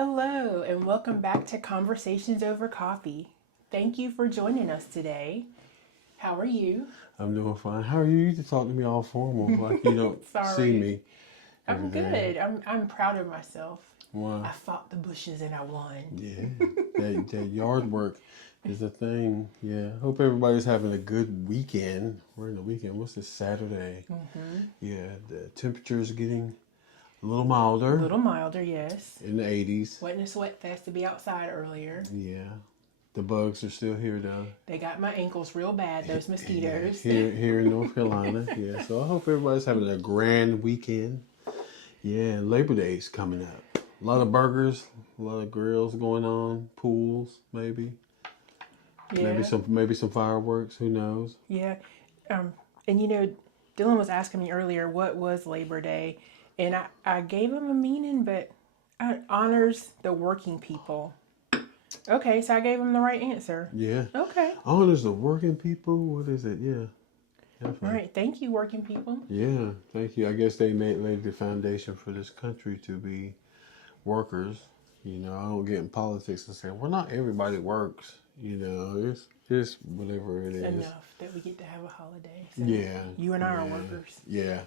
Hello, and welcome back to Conversations Over Coffee. Thank you for joining us today. How are you? I'm doing fine. How are you? You just talk to me all formal, like you don't see Sorry. me every I'm day. good. I'm proud of myself. Wow. I fought the bushes and I won. Yeah, that yard work is a thing. Yeah. Hope everybody's having a good weekend. We're in the weekend. What's this, Saturday? Yeah, the temperature's getting a little A milder little milder, yes. in the 80s. Wasn't a sweat fest to be outside earlier. Yeah. The bugs are still here though. They got my ankles real bad, those Yeah, mosquitoes. here in North Carolina. Yeah. So I hope everybody's having a grand weekend. Yeah, Labor Day's coming up. A lot of burgers, a lot of grills going on, pools, maybe. Yeah. Maybe some fireworks, who knows? Yeah. And Dylan was asking me earlier what was Labor Day, and I gave him a meaning, but it honors the working people. Okay, so I gave him the right answer. Yeah. Okay. Honors the working people. What is it? Yeah. All Definitely. right. Thank you, working people. Yeah, thank you. I guess they laid the foundation for this country to be workers. You know, I don't get in politics and say, well, not everybody works. You know, it's just whatever it is. Enough that we get to have a holiday. So Yeah. You and I are workers. Yeah.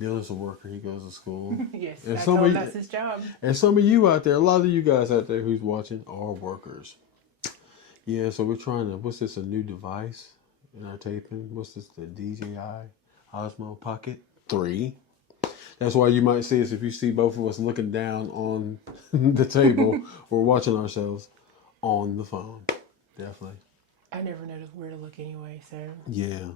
Dylan's a worker. He goes to school. Yes. And I some told him of that's his job. And some of you out there, a lot of you guys out there who's watching are workers. Yeah, so we're trying to, what's this, a new device in our taping? What's this, the DJI Osmo Pocket 3? That's why you might see us, if you see both of us looking down on the table, we're watching ourselves on the phone. Definitely. I never noticed where to look anyway, so. Yeah,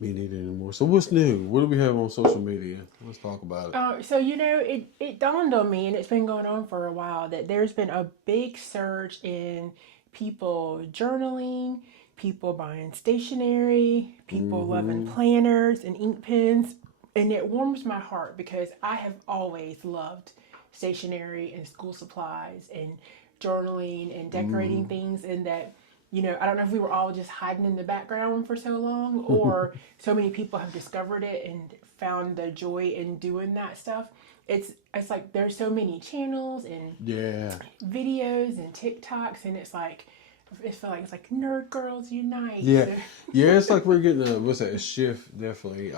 me neither anymore. So what's new? What do we have on social media? Let's talk about it. So it dawned on me, and it's been going on for a while, that there's been a big surge in people journaling, people buying stationery, people loving planners and ink pens, and it warms my heart because I have always loved stationery and school supplies and journaling and decorating things, and that I don't know if we were all just hiding in the background for so long, or so many people have discovered it and found the joy in doing that stuff. It's like there's so many channels and videos and TikToks, and it's like it feels like it's like nerd girls unite. Yeah, it's like we're getting a shift definitely.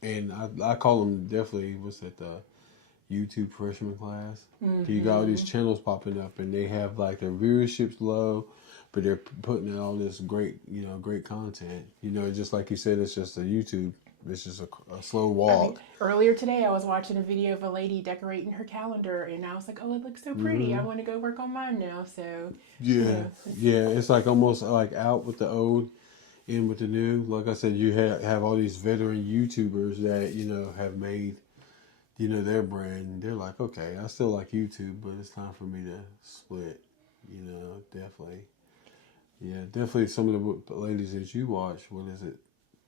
And I call them definitely the YouTube freshman class. You got all these channels popping up, and they have like their viewership's low, but they're putting out all this great content. Just like you said, it's just a YouTube. It's just a slow walk. Earlier today, I was watching a video of a lady decorating her calendar, and I was like, "Oh, it looks so pretty. I want to go work on mine now." So yeah, it's like almost like out with the old, in with the new. Like I said, you have all these veteran YouTubers that have made their brand. They're like, okay, I still like YouTube, but it's time for me to split. Definitely. Yeah, definitely. Some of the ladies that you watch, what is it?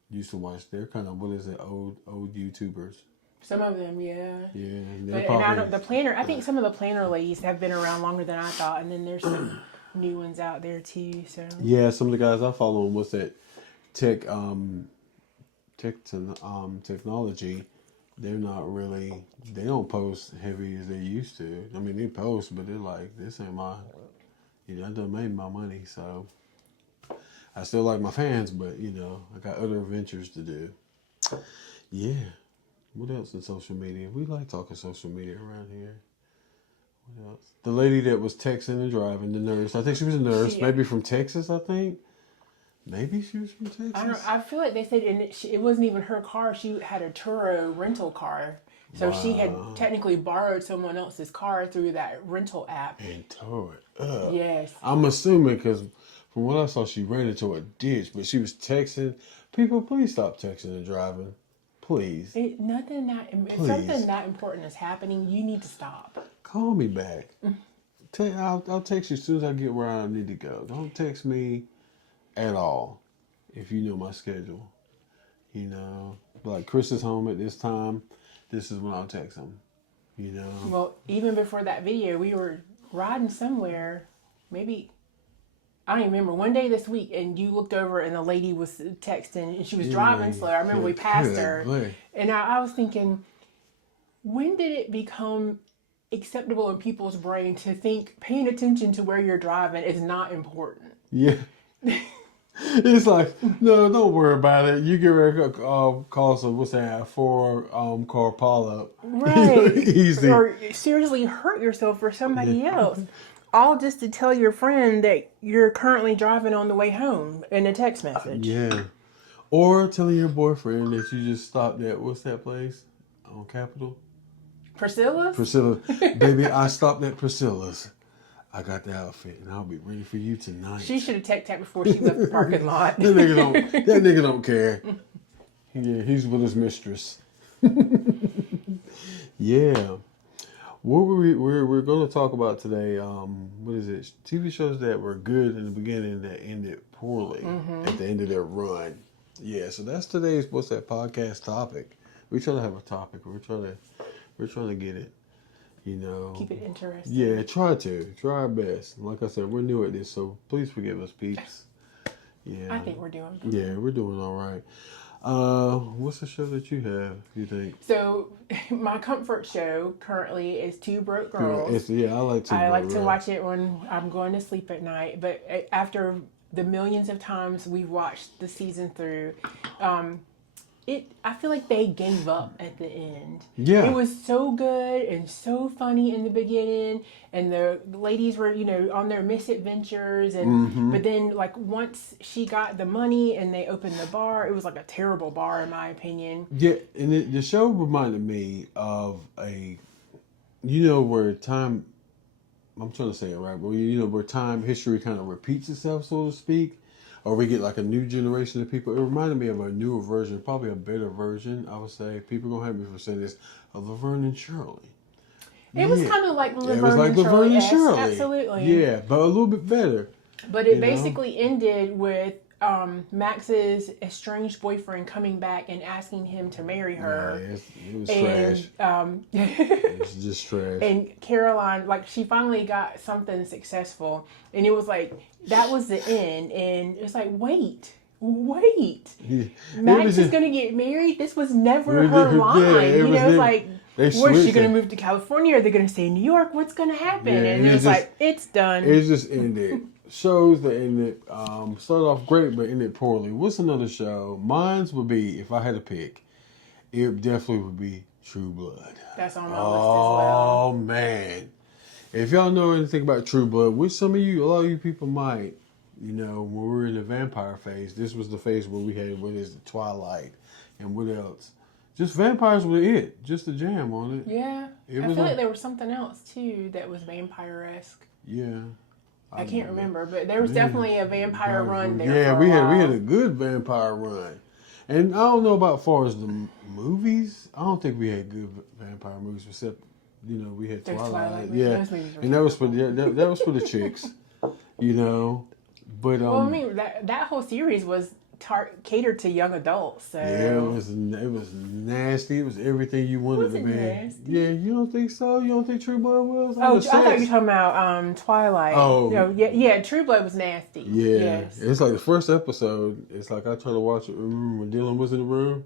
Used to watch. They're kind of old YouTubers. Some of them, yeah. Yeah, the planner. I think some of the planner ladies have been around longer than I thought, and then there's some new ones out there too. So yeah, some of the guys I follow, what's that? Technology. They're not really. They don't post heavy as they used to. I mean, they post, but they're like, this ain't my. I done made my money, so. I still like my fans, but I got other ventures to do. Yeah. What else in social media? We like talking social media around here. What else? The lady that was texting and driving, the nurse. I think she was a nurse, maybe from Texas. I think. Maybe she was from Texas. I feel like they said it wasn't even her car. She had a Turo rental car. So she had technically borrowed someone else's car through that rental app. And tore it up. Yes. I'm assuming because from what I saw, she ran into a ditch, but she was texting. People, please stop texting and driving. Please. If something that important is happening, you need to stop. Call me back. I'll text you as soon as I get where I need to go. Don't text me at all if you know my schedule. Like Chris is home at this time. This is when I'll text him. Well, even before that video, we were riding somewhere. Maybe I don't even remember. One day this week, and you looked over, and the lady was texting, and she was driving slow. I remember we passed her, and I was thinking, when did it become acceptable in people's brain to think paying attention to where you're driving is not important. Yeah. It's like, no, don't worry about it. You get ready to call some, what's that, 4 car pileup. Right. Easy. Or seriously hurt yourself or somebody else. All just to tell your friend that you're currently driving on the way home in a text message. Yeah. Or telling your boyfriend that you just stopped at, what's that place on Capitol? Priscilla's? Priscilla. Baby, I stopped at Priscilla's. I got the outfit and I'll be ready for you tonight. She should have texted that before she left the parking lot. That nigga don't care. Yeah, he's with his mistress. Yeah. What we're going to talk about today, what is it? TV shows that were good in the beginning that ended poorly at the end of their run. Yeah, so that's today's podcast topic. We're trying to have a topic. We're trying to get it. Keep it interesting. Yeah, try our best. Like I said, we're new at this, so please forgive us, peeps. Yeah, I think we're doing good. Yeah, we're doing all right. What's the show that you have, you think? So, my comfort show currently is Two Broke Girls. I like I like to watch it when I'm going to sleep at night. But after the millions of times we've watched the season through, I feel like they gave up at the end. Yeah. It was so good and so funny in the beginning, and the ladies were, on their misadventures, and but then like once she got the money and they opened the bar, it was like a terrible bar in my opinion. Yeah, and the show reminded me of where time, I'm trying to say it right, but where time history kind of repeats itself, so to speak. Or we get like a new generation of people. It reminded me of a newer version, probably a better version, I would say. People are going to hate me for saying this, of Laverne and Shirley. It was kind of like Laverne, it was like Laverne and Shirley. Absolutely. Yeah, but a little bit better. But it basically ended with Max's estranged boyfriend coming back and asking him to marry her. Yeah, it was trash. It was just trash. And Caroline, like, she finally got something successful, and it was like that was the end. And it's like, wait. Max is gonna get married. This was never her line. It's like, where's she gonna move to California? Are they gonna stay in New York? What's gonna happen? Yeah, and it's like, it's done. It just ended. Shows that ended started off great but ended poorly. What's another show? Mine's would be, if I had to pick, it definitely would be True Blood. That's on my list as well. Oh man. If y'all know anything about True Blood, which a lot of you people might, when we were in the vampire phase, this was the phase where we had, what is it, Twilight, and what else? Just vampires were it. Just a jam on it. Yeah. I feel like there was something else too that was vampire-esque. Yeah. I can't remember, but there was definitely a vampire run there. Yeah, for we a while. had a good vampire run. And I don't know about far as the movies. I don't think we had good vampire movies except, we had Twilight. Yeah. And that was for the chicks, But well, I mean, that whole series was catered to young adults. So yeah, it was nasty. It was everything you wanted to be. Nasty? Yeah, you don't think so? You don't think True Blood was? Oh, I thought you were talking about Twilight. Oh, no, yeah, True Blood was nasty. Yeah, yes. It's like the first episode. It's like I tried to watch it. Remember when Dylan was in the room?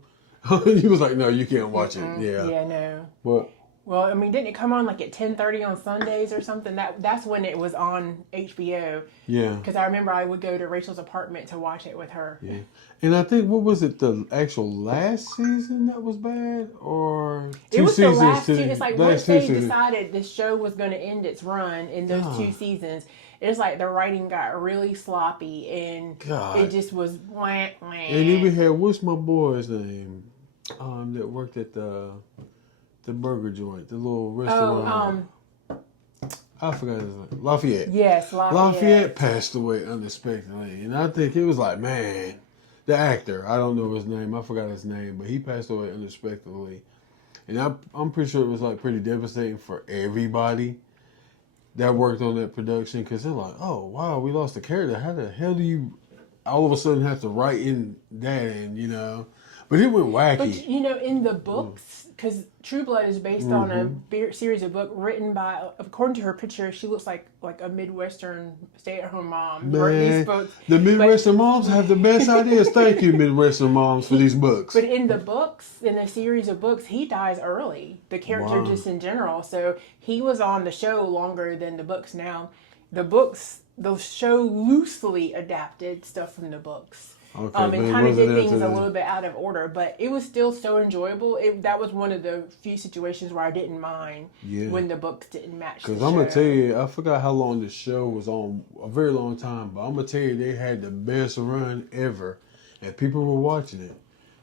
He was like, "No, you can't watch it." Yeah, yeah, no. But well, I mean, didn't it come on like at 10:30 on Sundays or something? That's when it was on HBO. Yeah. Because I remember I would go to Rachel's apartment to watch it with her. Yeah. And I think, what was it, the actual last season that was bad? Or it was the last two. It's like once they season. decided the show was going to end its run in those 2 seasons, it's like the writing got really sloppy and it just was wah, wah. And then we had, what's my boy's name? That worked at the burger joint, the little restaurant. I forgot his name. Lafayette. Yes, Lafayette. Lafayette passed away unexpectedly. And I think it was like, man, the actor, I don't know his name. I forgot his name, but he passed away unexpectedly. And I'm pretty sure it was like pretty devastating for everybody that worked on that production, because they're like, oh, wow, we lost the character. How the hell do you all of a sudden have to write in that? And, But it went But wacky. you know, in the books, because True Blood is based on a series of book written by, according to her picture, she looks like a Midwestern stay-at-home mom. Or at least Man, both. the But Midwestern moms have the best ideas. Thank you, Midwestern moms, for these books. but in the books, in the series of books, he dies early. The character Wow. just in general. So he was on the show longer than the books. Now, the books, the show loosely adapted stuff from the books. Okay, And but it kind of did wasn't things after a that. little bit out of order, but it was still so enjoyable. That was one of the few situations where I didn't mind Yeah. when the books didn't match. Because the I'm going show. to tell you, I forgot how long the show was on, a very long time, but I'm going to tell you, they had the best run ever, and people were watching it.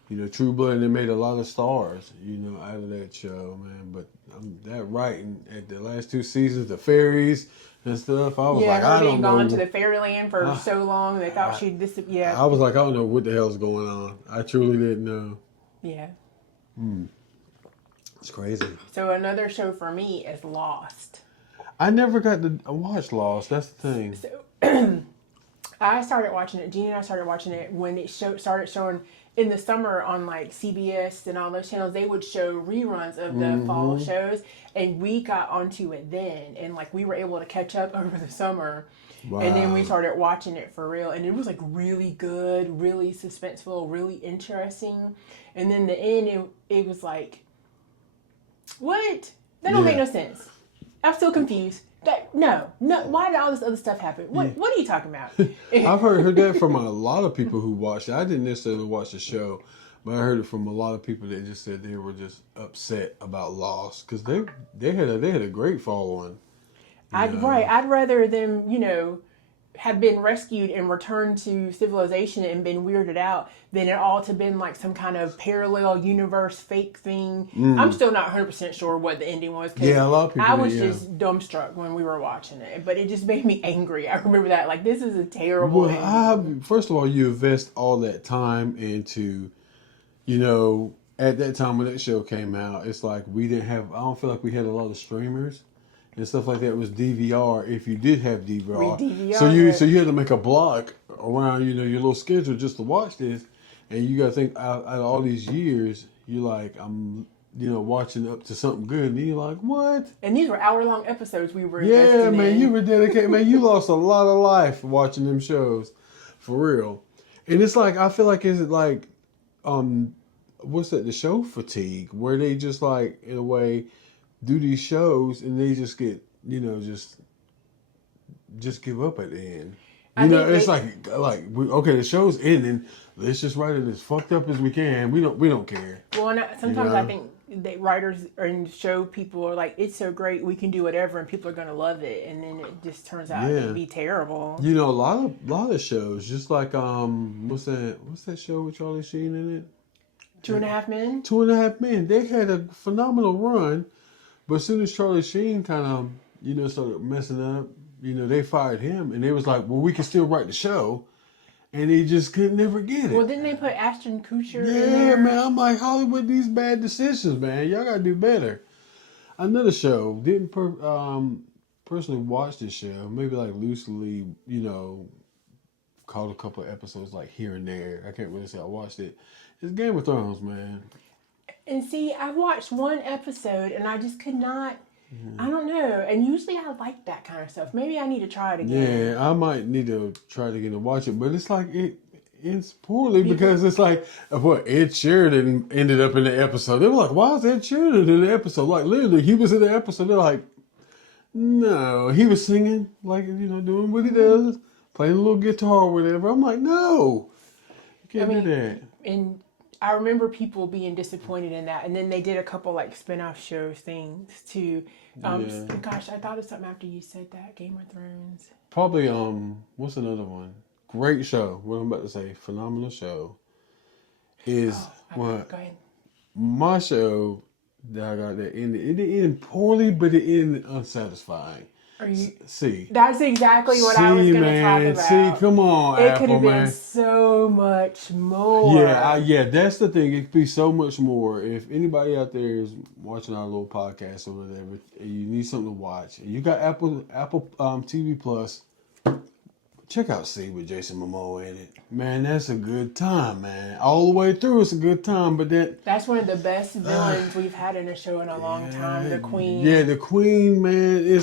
You know, True Blood, and they made a lot of stars, you know, out of that show, man. But that writing at the last 2 seasons, the fairies and stuff, I was Yeah, like, her I being don't gone know. to the fairyland for so long, they thought she'd I was like, I don't know what the hell's going on. I truly didn't know. yeah. It's crazy. So another show for me is Lost. I never got to watch Lost. That's the thing. So I started watching it. Jeannie and I started watching it when it started showing in the summer on like CBS and all those channels. They would show reruns of the fall shows, and we got onto it then, and like we were able to catch up over the summer. Wow. And then we started watching it for real, and it was like really good, really suspenseful, really interesting. And then the end, it was like, what? That don't make no sense. I'm still confused. No. Why did all this other stuff happen? What are you talking about? I've heard that from a lot of people who watched it. I didn't necessarily watch the show, but I heard it from a lot of people that just said they were just upset about Lost because they had a great following. I'd rather them, have been rescued and returned to civilization and been weirded out than it all to been like some kind of parallel universe fake thing. I'm still not 100% sure what the ending was. 'Cause Yeah, a lot of people I was did, just dumbstruck when we were watching it, but it just made me angry. I remember that, like, this is a terrible ending. First of all, you invest all that time into, at that time when that show came out, it's like I don't feel like we had a lot of streamers and stuff like that. It was DVR if you did have DVR. We So DVR'd you had to make a block around, your little schedule just to watch this. And you got to think out of all these years, you're like, I'm, watching up to something good. And then you're like, what? And these were hour-long episodes we were Yeah, investing man, in. you were dedicated. Man, you lost a lot of life watching them shows, for real. And it's like, I feel like it's like, what's that? The show fatigue, where they just like, in a way, do these shows and they just get, just give up at the end. It's okay, the show's ending. Let's just write it as fucked up as we can. We don't care. Well, and sometimes I think that writers and show people are like, it's so great, we can do whatever, and people are going to love it, and then it just turns out to be terrible. A lot of shows, just like what's that show with Charlie Sheen in it? 2.5 Men. 2.5 Men. They had a phenomenal run, but as soon as Charlie Sheen kind of started messing up, they fired him, and they was like, well, we can still write the show. And they just could never get it. Well, didn't they put Ashton Kutcher in Yeah, there? man. I'm like, Hollywood, these bad decisions, man. Y'all gotta do better. Another show. Didn't personally watch this show. Maybe like loosely, caught a couple of episodes like here and there. I can't really say I watched it. It's Game of Thrones, man. And see, I watched one episode, and I just could not. I don't know. And usually I like that kind of stuff. Maybe I need to try it again. Yeah, I might need to try to get to watch it, but it's like it's poorly because it's like Ed Sheridan ended up in the episode. They were like, "Why is Ed Sheridan in the episode?" Like literally, he was in the episode. They're like, "No, he was singing, like doing what he does, playing a little guitar or whatever." I'm like, "No, you can't do that." And I remember people being disappointed in that, and then they did a couple like spin-off show things too. Gosh, I thought of something after you said that. Game of Thrones. Probably what's another one? Great show. What I'm about to say, phenomenal show. Is Go ahead. My show that I got that ended. It didn't end poorly, but it ended unsatisfying. See. That's exactly what I was going to talk about. See, come on, it could have been man. so much more. Yeah, that's the thing. It could be so much more. If anybody out there is watching our little podcast or whatever, and you need something to watch, and you got Apple TV Plus, check out C with Jason Momoa in it. Man, that's a good time, man. All the way through, it's a good time. But That's one of the best villains we've had in a show in a long time. The Queen. Yeah, the Queen, man.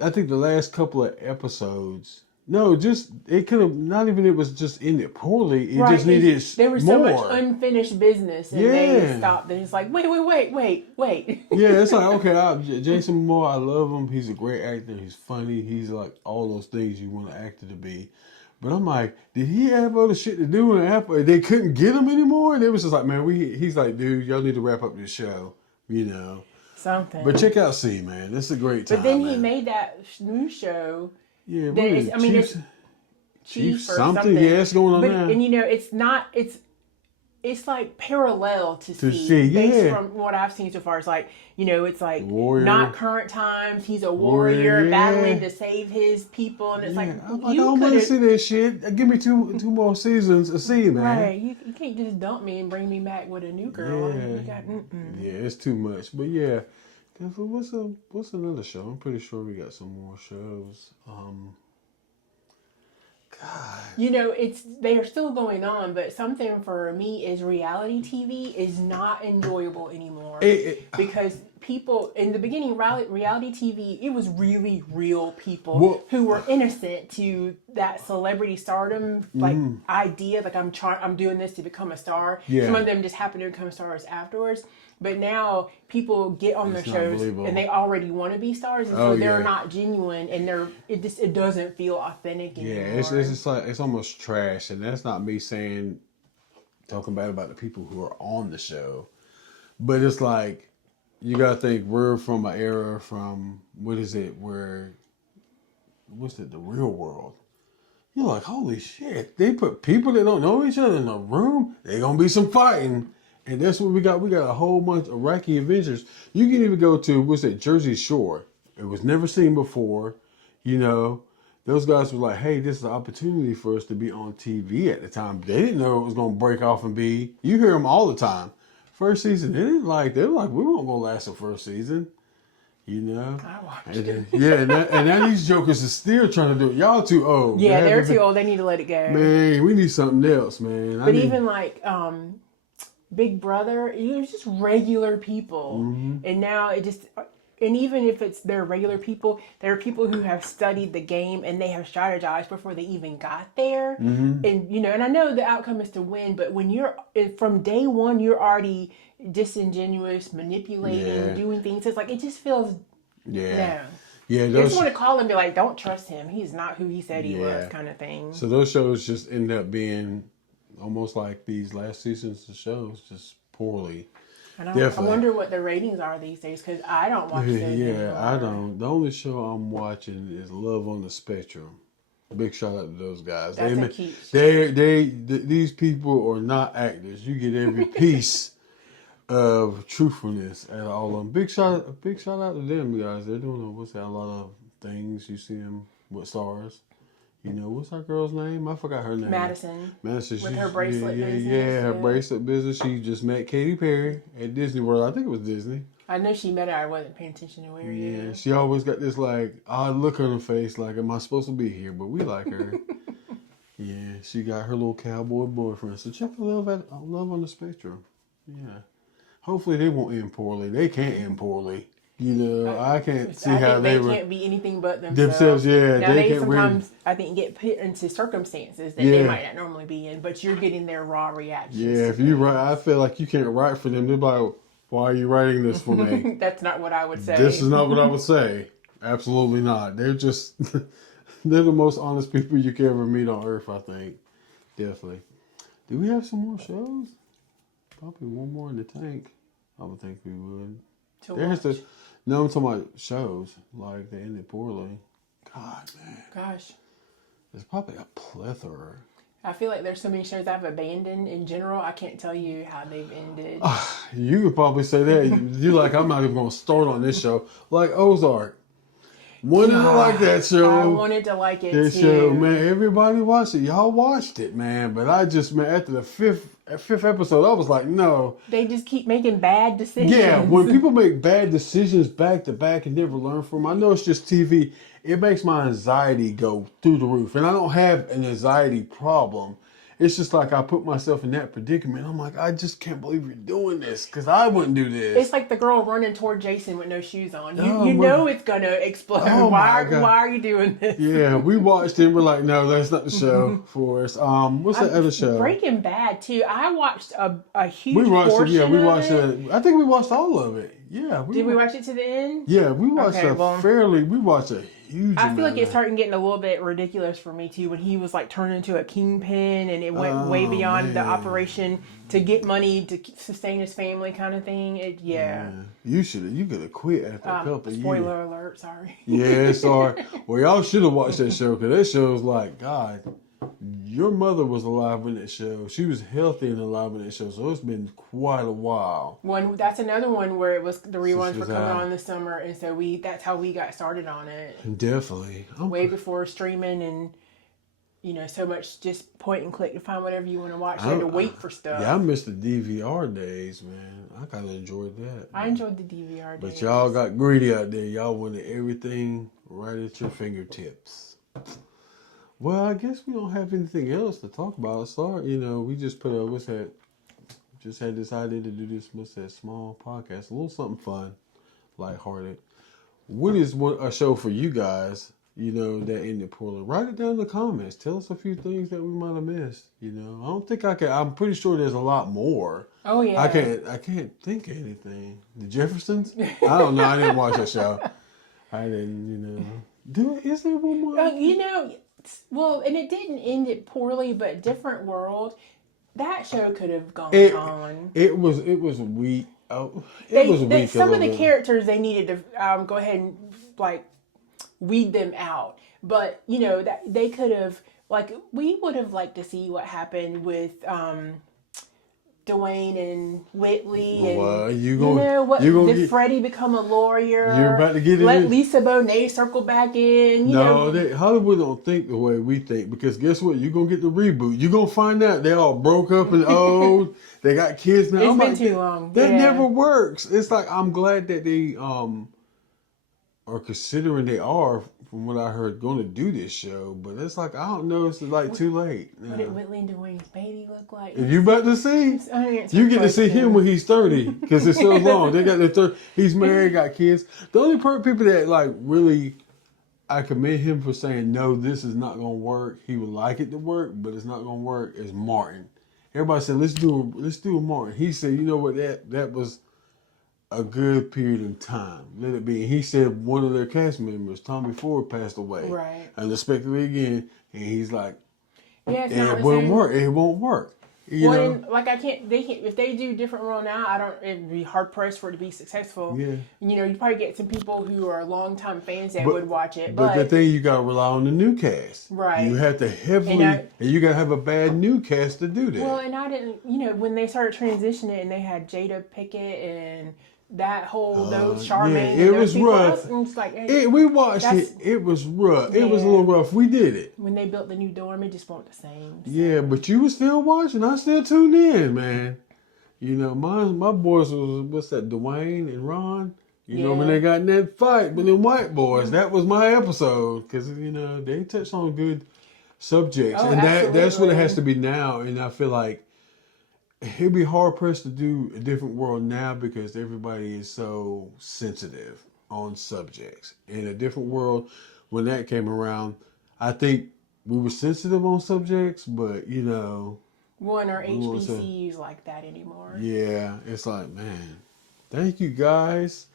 I think the last couple of episodes. No, just it could have not even. It was just ended poorly. It just needed There was more. so much unfinished business, and they stopped. And it's like, wait. Yeah, it's like okay, Jason Momoa, I love him. He's a great actor. He's funny. He's like all those things you want an actor to be. But I'm like, did he have other shit to do in Apple? They couldn't get him anymore. And it was just like, man, he's like, dude, y'all need to wrap up this show, you know. Something. But check out C, man. It's a great time. But then he man. made that new show. Yeah, That is, I mean, it's Chief or something. Yeah, it's going on but, now. And you know, it's like parallel to See, based yeah. from what I've seen so far. It's like, you know, it's like Warrior. not current times. He's a warrior yeah. battling to save his people, and it's like I don't want to see that shit. Give me two more seasons of C, man. Right, you can't just dump me and bring me back with a new girl. Yeah, it's too much. But yeah, what's another show? I'm pretty sure we got some more shows. God. You know, they are still going on, but something for me is reality TV is not enjoyable anymore because people in the beginning, reality TV, it was really real people who were innocent to that celebrity stardom like idea. Like I'm doing this to become a star. Yeah. Some of them just happen to become stars afterwards. But now people get on their shows believable. and they already want to be stars, and so they're not genuine, and it doesn't feel authentic anymore. Yeah, it's just like it's almost trash, and that's not me talking bad about the people who are on the show, but it's like you gotta think we're from an era from what's it the real world. You're like, holy shit! They put people that don't know each other in a room. They gonna be some fighting. And that's what we got. We got a whole bunch of Iraqi Avengers. You can even go to, Jersey Shore. It was never seen before. You know, those guys were like, hey, this is an opportunity for us to be on TV at the time. They didn't know it was going to break off and be. You hear them all the they were like, we won't go last the first season. You know? I watched it. Yeah, and now these jokers are still trying to do it. Y'all too old. Yeah, they're too old. They need to let it go. Man, we need something else, man. But even like Big Brother, it was just regular people. And now and even if they're regular people, there are people who have studied the game and they have strategized before they even got there. And, you know, and I know the outcome is to win, but when from day one, you're already disingenuous, manipulating, doing things. It's like, it just feels, no. Yeah, You just want to call him and be like, don't trust him. He's not who he said he was, kind of thing. So those shows just end up being almost like these last seasons of shows, just poorly. I wonder what the ratings are these days, because I don't watch those anymore. I don't. The only show I'm watching is Love on the Spectrum. Big shout out to those guys. That's a cute show. These people are not actors. You get every piece of truthfulness out of all of them. Big shout out to them guys. They're doing a lot of things. You see them with stars. You know, what's our girl's name? I forgot her name. Madison. With her bracelet business. Yeah, her bracelet business. She just met Katy Perry at Disney World. I think it was Disney. I know she met her. I wasn't paying attention to where Yeah, she always got this like odd look on her face, like, am I supposed to be here? But we like her. Yeah, she got her little cowboy boyfriend. So check the Love on the Spectrum. Yeah. Hopefully they won't end poorly. They can't end poorly. You know, I can't see how they can't be anything but themselves. Yeah, now they sometimes I think get put into circumstances that they might not normally be in, but you're getting their raw reactions. Yeah, if you write, I feel like you can't write for them. They're like, why are you writing this for me? That's not what I would say. This is not what I would say. Absolutely not. They're just they're the most honest people you can ever meet on earth, I think. Definitely. Do we have some more shows? Probably one more in the tank. I would think we would. No, I'm talking about shows like they ended poorly. God, man. Gosh. There's probably a plethora. I feel like there's so many shows I've abandoned in general. I can't tell you how they've ended. You could probably say that. You're like, I'm not even going to start on this show. Like Ozark. Wanted to like that show. I wanted to like it too. Show, man, everybody watched it. Y'all watched it, man. But I just, man, after the fifth episode, I was like, no. They just keep making bad decisions. Yeah, when people make bad decisions back to back and never learn from them, I know it's just TV it makes my anxiety go through the roof. And I don't have an anxiety problem. It's just like I put myself in that predicament. I'm like, I just can't believe you're doing this because I wouldn't do this. It's like the girl running toward Jason with no shoes on. Oh, You my- know it's gonna explode. Oh, my God. Why are you doing this? Yeah, we watched it. We're like, no, that's not the show for us. What's that other show? Breaking Bad too. I watched a huge We watched it. portion Yeah, we of watched it. it. I think we watched all of it. Yeah. Did we watch it to the end? Yeah, we watched Okay, well, we watched a huge I feel like amount it's of starting getting a little bit ridiculous for me too when he was like turned into a kingpin and it went way beyond the man. operation to get money to sustain his family kind of thing. Yeah. You could have quit after a couple of years. Spoiler alert, sorry. Yeah, sorry. Well, y'all should have watched that show because that show was like, God, your mother was alive when that show. She was healthy and alive when that show, so it's been quite a while. That's another one where it was the reruns were was coming out. on this summer, and so that's how we got started on it. Definitely. Way before streaming and so much just point and click to find whatever you want to watch. You had to wait for stuff. Yeah, I missed the DVR days, man. I kind of enjoyed that. I enjoyed the DVR days. But y'all got greedy out there. Y'all wanted everything right at your fingertips. Well, I guess we don't have anything else to talk about. Sorry, we just put a, just had this idea to do this, small podcast. A little something fun, lighthearted. What is a show for you guys, that ended poorly? Write it down in the comments. Tell us a few things that we might have missed. I don't think I can. I'm pretty sure there's a lot more. Oh yeah. I can't think of anything. The Jeffersons? I don't know. I didn't watch that show. I didn't, Is there one more? Well, and it didn't end it poorly, but Different World, that show could have gone on. It was weak. Oh, it was weak. Some of the characters they needed to go ahead and like weed them out, but that they could have we would have liked to see what happened with Dwayne and Whitley, and did Freddie become a lawyer? You're about to get Let Lisa Bonet circle back in. Hollywood don't think the way we think because guess what? You're gonna get the reboot. You're gonna find out they all broke up and old. They got kids now. It's been too long. That never works. It's like I'm glad that they are considering from what I heard, going to do this show, but it's like I don't know. It's like too late. What did Whitley and Dwayne's baby look like? If you about to see, you get to see him when he's 30 because it's so long. They got the 30. He's married, got kids. The only people that really, I commend him for saying no, this is not gonna work. He would like it to work, but it's not gonna work. Is Martin. Everybody said let's do a Martin. He said, you know what, that was a good period in time. Let it be. And he said one of their cast members, Tommy Ford, passed away. Right. Unexpectedly again. And he's like, it won't work. It won't work. If they do Different World now, it'd be hard pressed for it to be successful. Yeah. You probably get some people who are longtime fans that would watch it. But the thing, you got to rely on the new cast. Right. You have to heavily, and you got to have a bad new cast to do that. Well, and I didn't, when they started transitioning and they had Jada Pickett and that whole, those Charmaine. Yeah, it was rough. We watched it. It was rough. It was a little rough. We did it. When they built the new dorm, it just wasn't the same. So. Yeah, but you were still watching. I still tuned in, man. My boys was, what's that, Dwayne and Ron? When they got in that fight with them white boys, that was my episode. Because, they touched on good subjects. Oh, and that's what it absolutely. has to be now. And I feel like it'd be hard pressed to do a Different World now because everybody is so sensitive on subjects. In a Different World, when that came around, I think we were sensitive on subjects, but One or HBCUs like that anymore. Yeah, it's like, man, thank you guys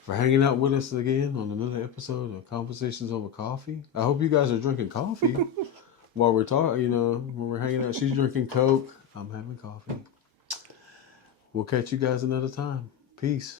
for hanging out with us again on another episode of Conversations Over Coffee. I hope you guys are drinking coffee while we're talking. When we're hanging out, she's drinking Coke. I'm having coffee. We'll catch you guys another time. Peace.